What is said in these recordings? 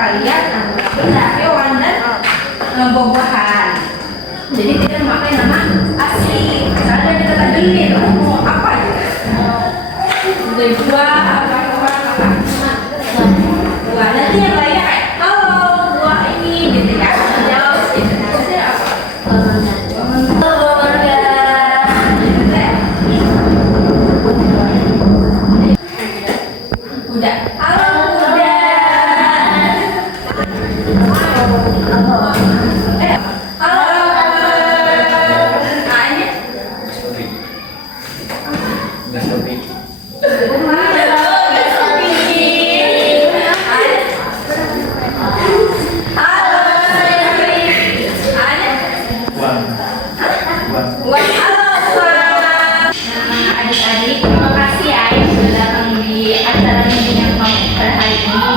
kalian benda, hewan dan buah-buahan. Jadi tidak memakai nama asli. Misalnya kita tadi mau apa gitu? Buah apa? Buah. Nanti yang lainnya kayak halo buah ini gitu ya. Jawab gitu. Maksudnya apa? Kuda. Halo kuda. Adik-adik, terima kasih ya yang sudah datang di acara bimbingan komputer hari ini.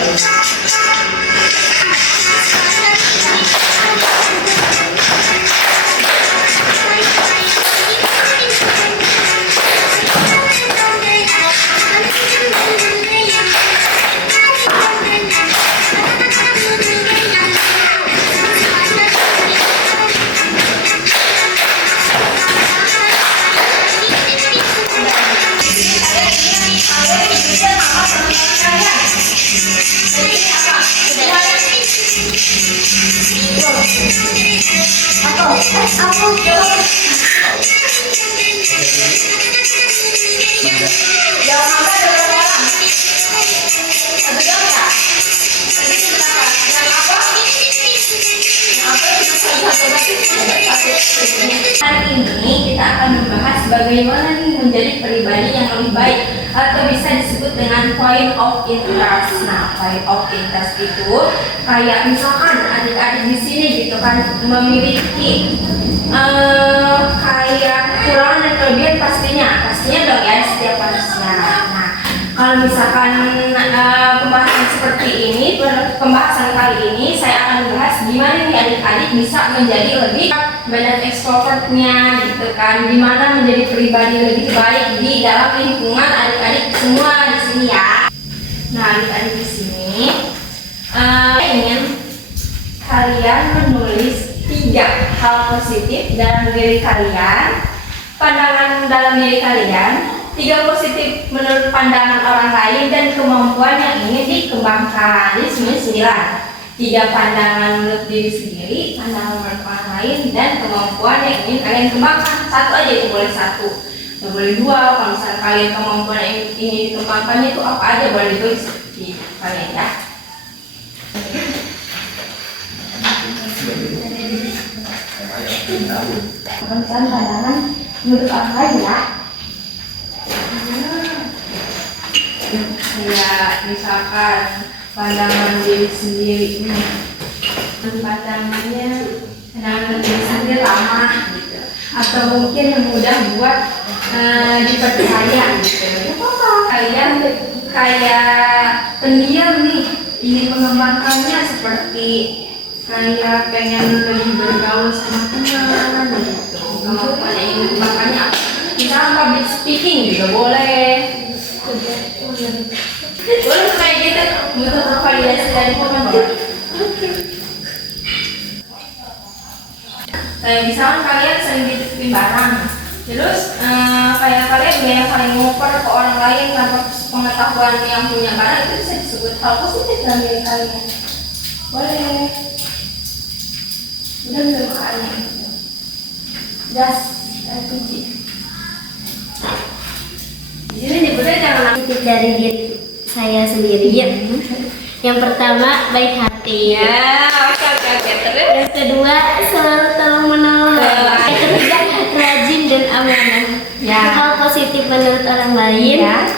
Hari ini kita akan membahas bagaimana nih menjadi pribadi yang lebih baik atau bisa disebut dengan point of interest. Nah, point of interest itu kayak misalkan adik-adik di sini gitu kan memiliki kayak kekurangan dan kelebihan pastinya dong ya di setiap manusia. Nah, kalau misalkan pembahasan seperti ini, pembahasan kali ini saya akan bahas gimana nih adik-adik bisa menjadi lebih banyak extrovertnya gitu kan, gimana menjadi pribadi lebih baik di dalam lingkungan adik-adik semua di sini ya. Nah, adik-adik di sini ingin kalian menulis 3 hal positif dalam diri kalian, pandangan dalam diri kalian, 3 positif menurut pandangan orang lain, dan kemampuan yang ingin dikembangkan. Jadi semuanya 9. 3 pandangan menurut diri sendiri, pandangan menurut orang lain, dan kemampuan yang ingin kalian kembangkan. 1 aja itu boleh 1, nggak boleh 2. Kalau misalnya kalian kemampuan yang ingin dikembangkannya itu apa aja boleh ditulis di kalian ya. Misalkan pandangan menurut orang lain ya. Kayak misalkan pandangan diri sendiri ini, pandangan diri sendiri lama gitu, atau mungkin yang mudah buat dipercaya gitu. Kalian kayak pendiam nih, ingin mengembangkannya seperti kayak pengen lebih bergaul sama teman gitu. Kemampuan yang ingin dikembangkannya, misalnya public speaking juga boleh. Boleh kayak gitu, butuh validasi dari teman ya. Kayak misalkan kalian sering dititipin barang, terus kayak kalian yang saling ngoper ke orang lain tanpa pengetahuan yang punya barang, itu bisa disebut hal positif dalam diri kalian. Boleh. Udah belum makanya itu. Gas, kunci. Di sini nyebutnya jangan positif dari diri saya sendiri. Yang pertama, baik hati. Ya, oke. Terus yang kedua, selalu tolong menolong. Yang ketiga, rajin dan amanah. Ya. Hal positif menurut orang lain Ya.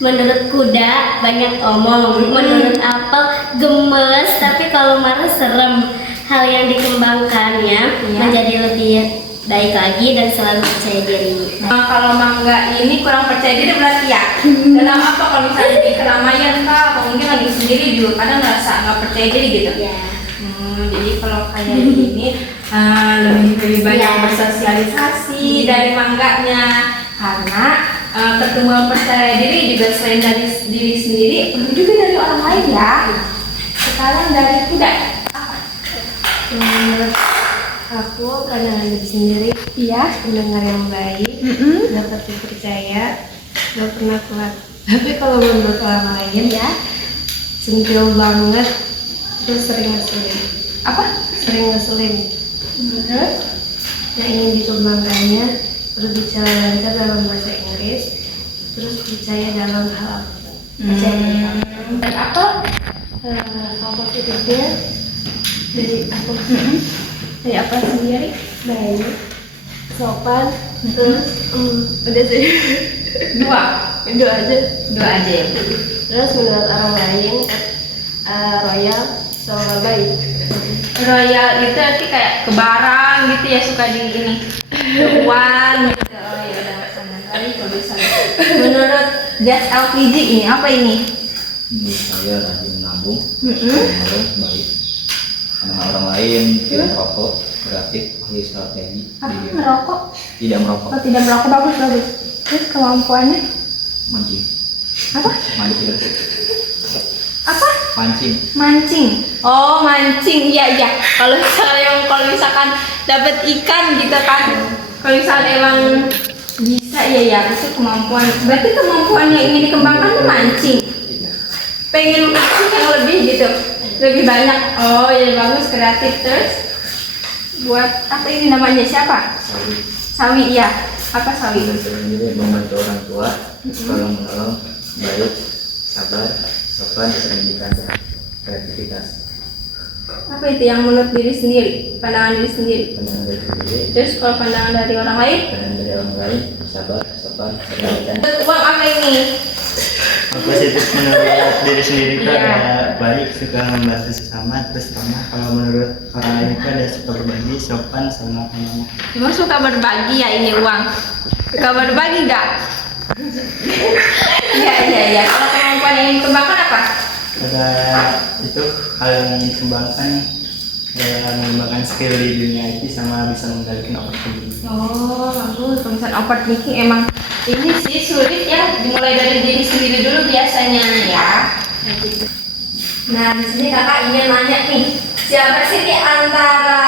Menurut kuda banyak omong, menurut apel gemes, tapi kalau marah serem. Hal yang dikembangkannya menjadi lebih baik lagi dan selalu percaya diri. Kalau mangga ini kurang percaya diri berarti ya. Kenapa? Kalau misalnya di keramaian kak, atau mungkin lagi sendiri juga kadang nggak percaya diri gitu. Ya. Jadi kalau kayak gini lebih banyak bersosialisasi dari mangganya, karena pertumbuhan percaya diri juga selain dari diri sendiri, perlu juga dari orang lain ya. sekarang dari kuda. Menurut aku pandangan diri sendiri, Iya. pendengar yang baik, dapat dipercaya, gak pernah kuat. Tapi kalau menurut orang lain ya, centil banget, terus sering ngeselin. Apa? Sering ngeselin. Terus? Yang ingin dikembangkannya, berbicara lancar dalam bahasa Inggris, terus percaya dalam hal percaya. Dan apa? Hal positifnya dari aku, dari apa sendiri, baik, sopan, terus udah sih. Dua. Itu aja. Dua aja ya. Terus menurut orang lain, royal sama baik. Royal itu arti kayak kebarang gitu ya, suka di ini uang gitu. Oh ya udah sana kali kalau bisa. Menurut gas LPG ini apa ini? Ini saya rajin menabung, Mm-mm. harus baik. Sama orang lain tidak merokok, kreatif, ahli strategi, Apa merokok? tidak merokok, Oh tidak merokok, bagus bagus. Terus kemampuannya mancing, apa? mancing, Apa? mancing. Mancing. Oh mancing, iya iya. Kalau misalkan dapat ikan gitu kan, kalau misalnya emang bisa ya itu kemampuan. Berarti kemampuan yang ingin dikembangkan tuh mancing. Pengen mancing yang lebih gitu, lebih banyak. Oh ya bagus, kreatif. Terus buat apa ini namanya siapa? Sawi, Sawi ya. Apa sawi? sendiri membantu orang tua, tolong menolong, baik, sabar, sopan, pendidikan, kreativitas, Apa itu yang menurut diri sendiri, pandangan diri sendiri? pandangan dari sendiri, Terus kalau pandangan dari orang lain? pandangan dari orang lain, sabar, sopan, pendidikan. Uang apa ini? Positif menurut diri sendiri itu Iya. ada baik, suka membantu sesama, terus sama kalau menurut orang lain itu ada suka berbagi, sopan sama amanah. Emang suka berbagi ya ini uang? Suka berbagi nggak? Iya iya iya. Kalau kemampuan yang dikembangkan apa? Ada itu hal yang dikembangkan dalam mengembangkan skill di dunia IT sama bisa mengendalikan opportunity. Oh bagus. Kalau misalnya overthinking emang ini sih sulit ya. Dimulai dari diri sendiri dulu biasanya ya. Nah di sini kakak ingin nanya nih, siapa sih di antara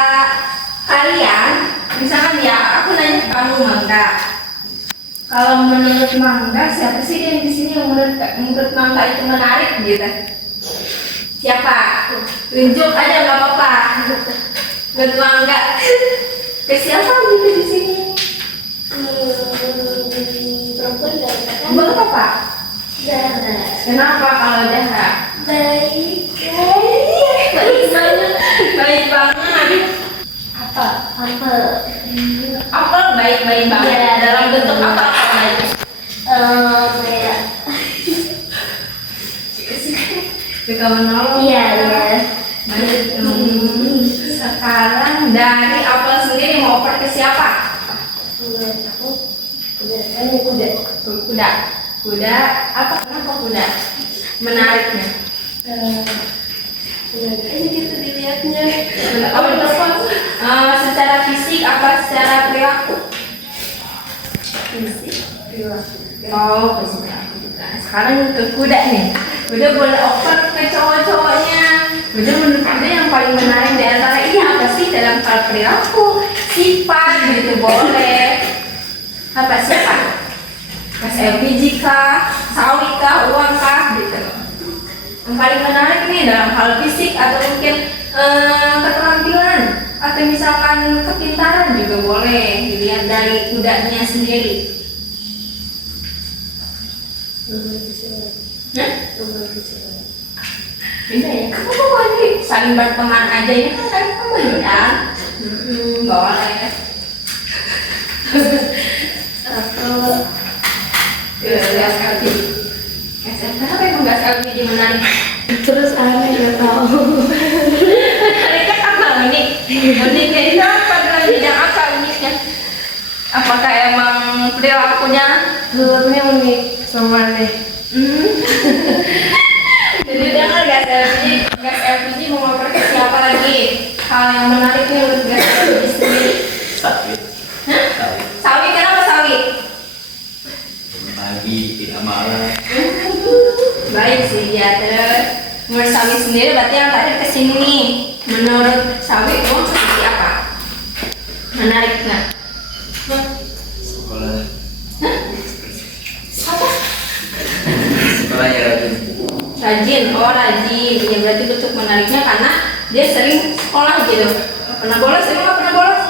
kalian? Misalkan ya aku nanya ke kamu Mangga. Kalau menurut Mangga, siapa sih yang di sini yang menurut Mangga itu menarik gitu? Siapa? Tunjuk aja nggak apa-apa. Menurut Mangga, ke siapa gitu di sini? Perempuan gak apa-apa. Menurut apa? Zara. Kenapa kalau Zahra? Baik. Baik banget, baik banget. Apa? Apel baik-baik banget. Iya. Dalam bentuk apa baik? Kayak Suka menolong. iya iya. Baik. Sekarang dari Apel sendiri mau oper ke siapa? Menurut aku kuda. Kuda. Kuda apa? Kenapa kuda? Menariknya. Menurut aja gitu dilihatnya. Apa itu? Secara fisik apa secara perilaku? Fisik, perilaku. Oh, perilaku juga. Sekarang ke kuda nih. Kuda boleh oper ke cowok-cowoknya. Kuda menurut kuda yang paling menarik di antara ini apa sih dalam hal perilaku, sifat gitu boleh. Apa siapa? Mas LPG kah, sawi kah, uang kah gitu. Yang paling menarik nih dalam hal fisik atau mungkin keterampilan atau misalkan kepintaran juga boleh dilihat dari kudanya sendiri. Hah? Beda ya, kamu boleh saling berteman aja ini kan saling teman ya. Boleh. Gas LPG. Kenapa emang gas LPG menarik? Terus aneh gak tahu. Mereka apa unik? Uniknya itu apa? Dalam bidang apa uniknya? Apakah emang perilakunya? Gelapnya unik sama aneh. Jadi dengar gas LPG mau ngoper ke siapa lagi? Hal yang menariknya menurut gas LPG sendiri. Sawit, Hah? sawit, Sawi kenapa sawi? berbagi, tidak malas. Baik sih ya terus. Menurut sawi sendiri berarti yang tadi kesini nih, menurut Sawi kamu seperti apa? Menarik nggak? Sekolah. Apa? Sekolahnya rajin. Rajin, oh rajin. Ya berarti bentuk menariknya karena dia sering sekolah gitu. Pernah bolos, emang nggak pernah bolos?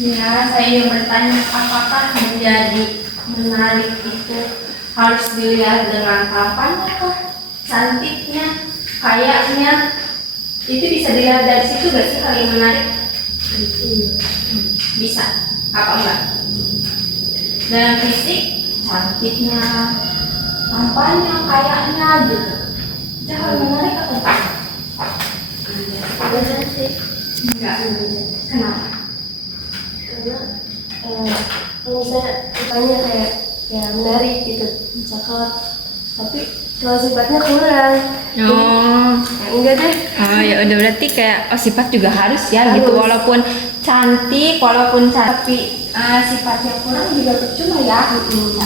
Ya, saya ingin bertanya apakah menjadi menarik itu harus dilihat dengan tampannya kah? Cantiknya, kayaknya, itu bisa dilihat dari situ gak sih hal yang menarik? Bisa, apa enggak? Dalam fisik, cantiknya, tampannya, kayaknya gitu. Itu hal yang menarik atau enggak? Benar sih. Enggak. Kenapa? Karena kalau misalnya kitanya kayak ya menarik gitu, cakep, tapi kalau sifatnya kurang. Oh. Ya, enggak deh. Oh ya udah berarti kayak sifat juga harus ya Harus. gitu walaupun cantik tapi sifatnya kurang juga percuma ya gitu.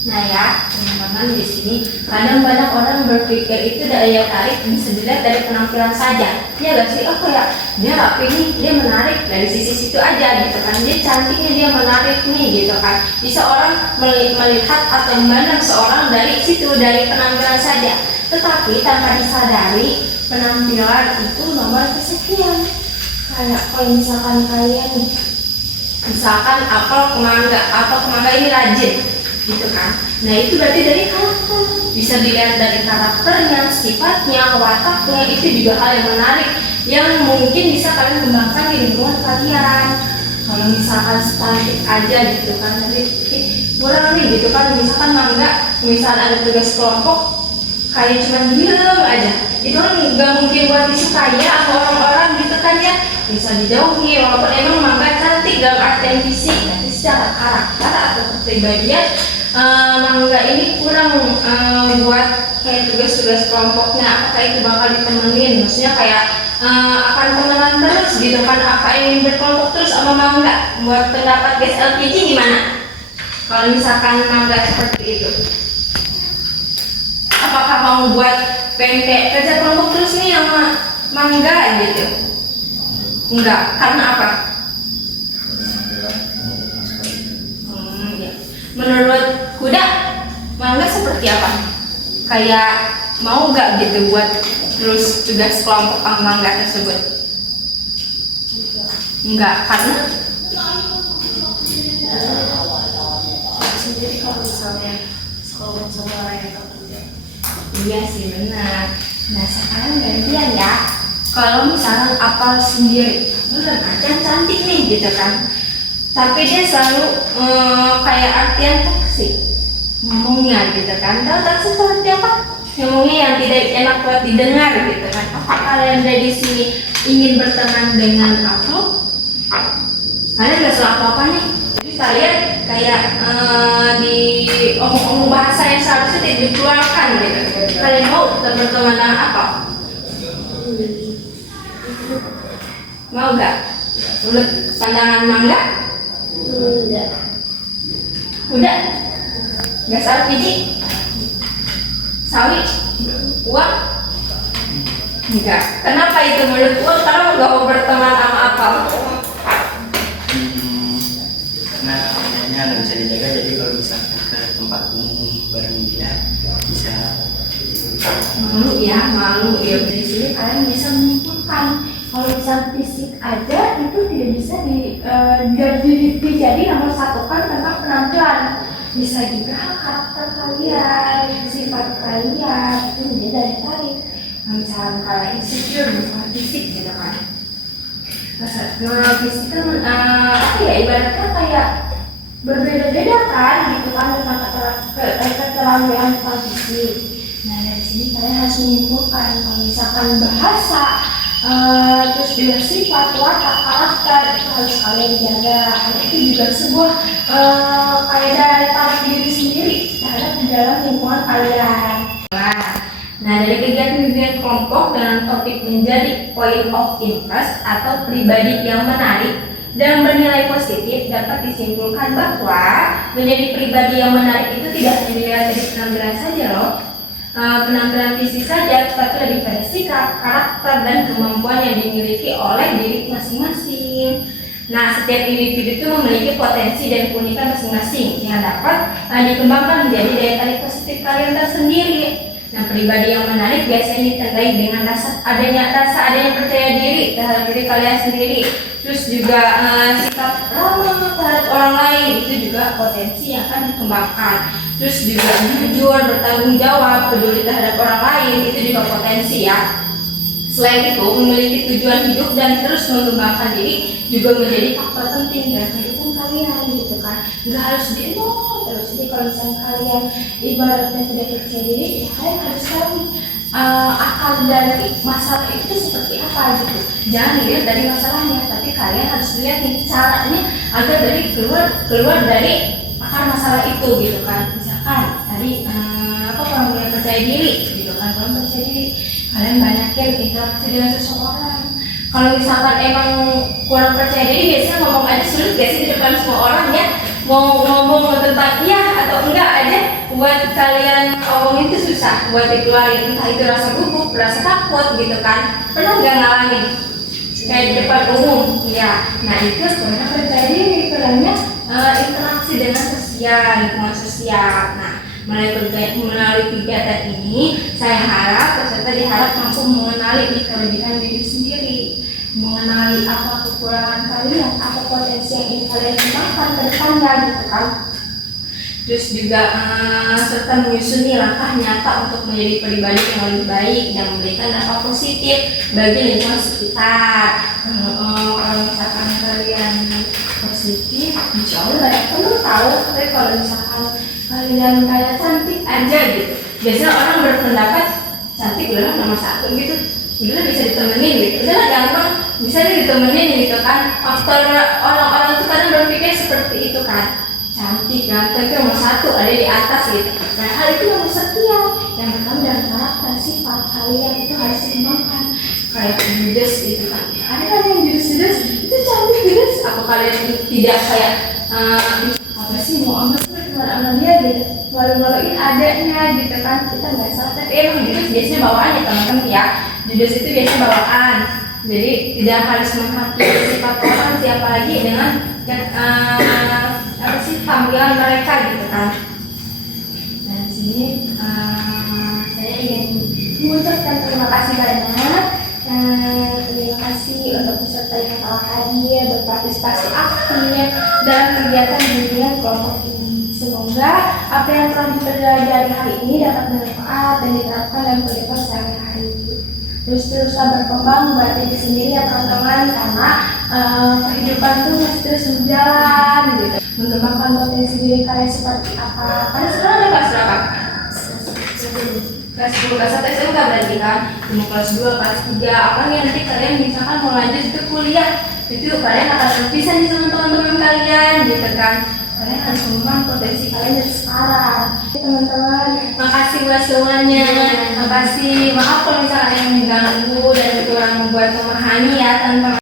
Nah ya teman-teman di sini kadang banyak orang berpikir itu daya tarik bisa dilihat dari penampilan saja ya gak sih, oh kayak dia rapi nih, dia menarik dari sisi situ aja gitu kan, dia cantiknya, dia menarik nih gitu kan, bisa orang melihat atau memandang seorang dari situ, dari penampilan saja, tetapi tanpa disadari penampilan itu nomor kesekian. Kayak kalau misalkan kalian nih, misalkan apel kemangga ini rajin gitu kan, nah itu berarti dari karakter, bisa dilihat dari karakternya, sifatnya, wataknya, itu juga hal yang menarik yang mungkin bisa kalian kembangkan di lingkungan kalian. Kalau misalkan statik aja gitu kan, tapi kurang nih gitu kan, misalkan mangga, misalnya ada tugas kelompok kayak cuma diem aja, itu kan nggak mungkin buat disukai ya sama orang-orang gitu kan ya, bisa dijauhi walaupun emang mangga cantik dalam artian fisik, tapi secara karakter atau kepribadian mangga ini kurang buat kayak tugas-tugas kelompoknya, apakah itu bakal ditemenin, maksudnya kayak akan temenan terus gitu kan, apa ingin berkelompok terus sama mangga. Buat pendapat guys LPG gimana kalau misalkan mangga seperti itu? Apakah mau buat PNP kerja kelompok terus nih sama mangga gitu? Enggak, karena apa? Ya. Menurut Kuda, mangga seperti apa? Kayak mau gak gitu buat terus tugas kelompok sama mangga tersebut? Enggak, karena? Sendiri kalau misalnya sekolah sama orang yang tak kerja. Iya sih benar. Nah sekarang gantian ya. Kalau misalnya apal sendiri, bener aja cantik nih gitu kan. Tapi dia selalu kayak artian toksik ngomongnya gitu kan. Tahu toksik seperti apa? Ngomongnya yang tidak enak buat didengar gitu kan. Apa kalian dari sini ingin berteman dengan aku? Kalian nggak salah apa-apa nih. Jadi kalian kayak di omong-omong bahasa yang seharusnya tidak dikeluarkan gitu. Kalian mau berteman dengan apa? Mau gak? Menurut pandangan mangga? Enggak. Udah? Gak salah biji? Sawi? Uang? Enggak. Kenapa itu menurut uang? Karena gak mau berteman sama apa? Karena kayaknya nggak bisa dijaga, jadi kalau misalkan ke tempat umum bareng dia bisa Malu ya, malu ya. Dari sini kalian bisa menyimpulkan kalau bisa fisik aja itu tidak bisa dijadi nomor satukan tentang penampilan. Bisa juga karakter kalian, sifat kalian itu menjadi daya tarik. Misalnya kalian insecure masalah fisik gitu kan. Masalah fisik kan ya ibaratnya kayak berbeda-beda kan gitu kan tentang keterampilan tentang fisik. Nah dari sini kalian harus menyimpulkan kalau misalkan bahasa terus juga sifat, watak, karakter itu harus kalian jaga karena itu juga sebuah kayak daya tarik diri sendiri terhadap di dalam lingkungan kalian. Nah dari kegiatan kelompok dengan topik menjadi point of interest atau pribadi yang menarik dan bernilai positif dapat disimpulkan bahwa menjadi pribadi yang menarik itu tidak hanya dilihat dari penampilan saja loh. penampilan fisik saja, tetapi lebih pada sikap, karakter, dan kemampuan yang dimiliki oleh diri masing-masing. Nah, setiap individu itu memiliki potensi dan keunikan masing-masing yang dapat dikembangkan menjadi daya tarik positif kalian tersendiri. Nah, pribadi yang menarik biasanya ditandai dengan rasa adanya percaya diri terhadap diri kalian sendiri. Terus juga sikap ramah terhadap orang lain itu juga potensi yang akan dikembangkan. Terus juga jujur, bertanggung jawab, peduli terhadap orang lain itu juga potensi ya. Selain itu, memiliki tujuan hidup dan terus mengembangkan diri juga menjadi faktor penting dalam kehidupan kalian gitu kan. Nggak harus terus. Jadi kalau misalnya kalian ibaratnya sudah percaya diri, ya kalian harus tahu akar dari masalah itu seperti apa gitu. Jangan dilihat dari masalahnya, tapi kalian harus lihat nih caranya agar dari keluar dari akar masalah itu gitu kan. Misalkan tadi kalau mulai percaya diri gitu kan, kalau percaya diri kalian banyakin interaksi dengan seseorang. Kalau misalkan emang kurang percaya diri, biasanya ngomong aja sulit gak sih di depan semua orang ya. Mau ngomong tentang iya atau enggak aja buat kalian ngomong itu susah buat dikeluarin, entah itu rasa gugup, rasa takut gitu kan. Pernah nggak ngalamin kayak di depan umum ya? Nah itu sebenarnya percaya diri, karena interaksi dengan lingkungan sosial. Nah, melalui kegiatan ini, saya harap peserta diharap mampu mengenali kelebihan diri sendiri, mengenali apa kekurangan kalian, apa potensi yang ingin kalian kembangkan ke depannya gitu kan. Terus juga serta menyusuni langkah nyata untuk menjadi pribadi yang lebih baik dan memberikan dampak positif bagi lingkungan sekitar. Kalau misalkan kalian positif, insya Allah banyak teman tahu. Tapi kalau misalkan kalian kayak cantik aja gitu, biasanya orang berpendapat cantik udahlah nomor satu gitu, udahlah bisa ditemenin gitu, udahlah gampang bisa ditemenin gitu kan. Faktor orang-orang itu kadang berpikir seperti itu kan, cantik ganteng itu nomor satu, ada di atas gitu. Nah hal itu nomor sekian yang pertama dalam karakter sifat kalian itu harus dikembangkan. Kayak judes gitu kan, ada kan yang judes itu cantik judes, apa kalian tidak kayak apa sih mau amat sama dia gitu, malu-maluin adanya gitu kan. Kita nggak salah, tapi emang judes biasanya bawaan ya teman-teman ya. Judes itu biasanya bawaan, jadi tidak harus menghakimi sifat orang siapa lagi dengan apa sih tampilan mereka gitu kan. Nah di sini saya ingin mengucapkan terima kasih banyak. Terima kasih untuk peserta yang telah hadir berpartisipasi aktif dalam kegiatan bimbingan kelompok ini. Semoga apa yang telah dipelajari hari ini dapat bermanfaat dan diterapkan dalam kehidupan sehari-hari. Terus-terusan berkembang buat diri sendiri ya teman-teman, karena kehidupan itu masih terus berjalan gitu. Mengembangkan potensi diri kalian seperti apa? Kalian sekarang ada kelas berapa? Kelas 10, kelas 1 SMK berarti kan? Mau kelas 2, kelas 3, apa nih nanti kalian misalkan mau lanjut ke kuliah, itu kalian akan berpisah nih sama teman-teman kalian gitu kan. Kalian harus mengembangkan potensi kalian dari sekarang. Teman-teman, makasih buat semuanya. Makasih, maaf kalau misalkan yang mengganggu dan kurang membuat memahami ya teman-teman.